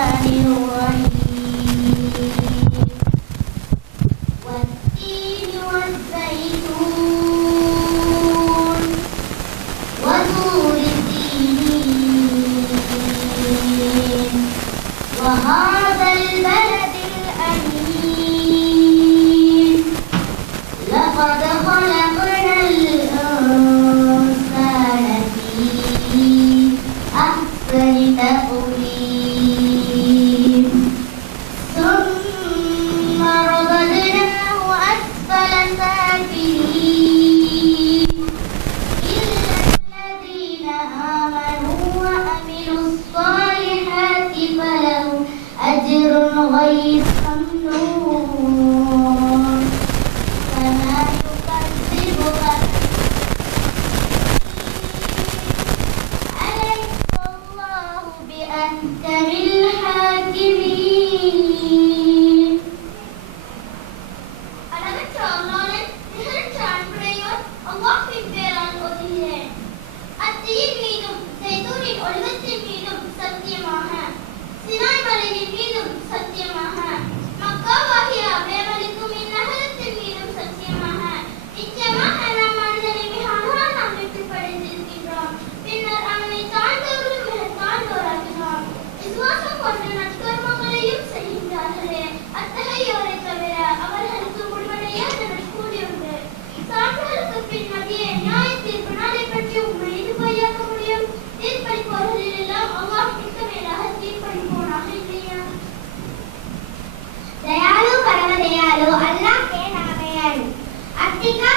الرحمن الرحيم والتين والزيتون وطور سينين وهذا البلد الأمين لقد خلقنا الإنسان في أحسن تقويم ثم رددناه أسفل سافلين إلا الذين آمنوا وعملوا الصالحات فلهم أجر غير ممنون فما يكذبك أليس الله بأحكم الحاكمين அளவற்ற அருளாளன் நிகரற்ற அன்புடையோர் அல்லாஹ்வின் பெயரால் ஓதுகிறேன். அத்தீயின் மீதும் ஜைத்தூனின் ஒளிவத்தின் மீதும் சத்தியமாக சினாய் மலையின் மீதும் சத்தியமாக மக்காவாகிய அபயமளிக்கும் இந்நகரத்தின் மீதும் சத்தியமாக நிச்சயமாக நாம் மனிதனை மிக அழகான அமைப்பில் படைத்திருக்கின்றோம். பின்னர் அவனை தாழ்ந்தவர்களும் மிக தாழ்ந்தோராக்கினோம். விசுவாசம் கொண்டு நற்கர்மங்களையும் செய்கின்றார்களே அத்தகையோரை தவிர அவர்களுக்கு முடிவடையாத நற்கூலி உண்டு. சான்றுகளுக்கு பின் நபியே, நியாய தீர்ப்பு நாளை பற்றி உம்மை இது பொய்யாக்க முடியும்? தீர்ப்பளிப்பவர்களில் எல்லாம் அல்லாஹ் மிக்க மேலாக தீர்ப்பளிப்பவனாக இல்லையா? दयालु परम दयालु अल्लाह के नाम है। अतिका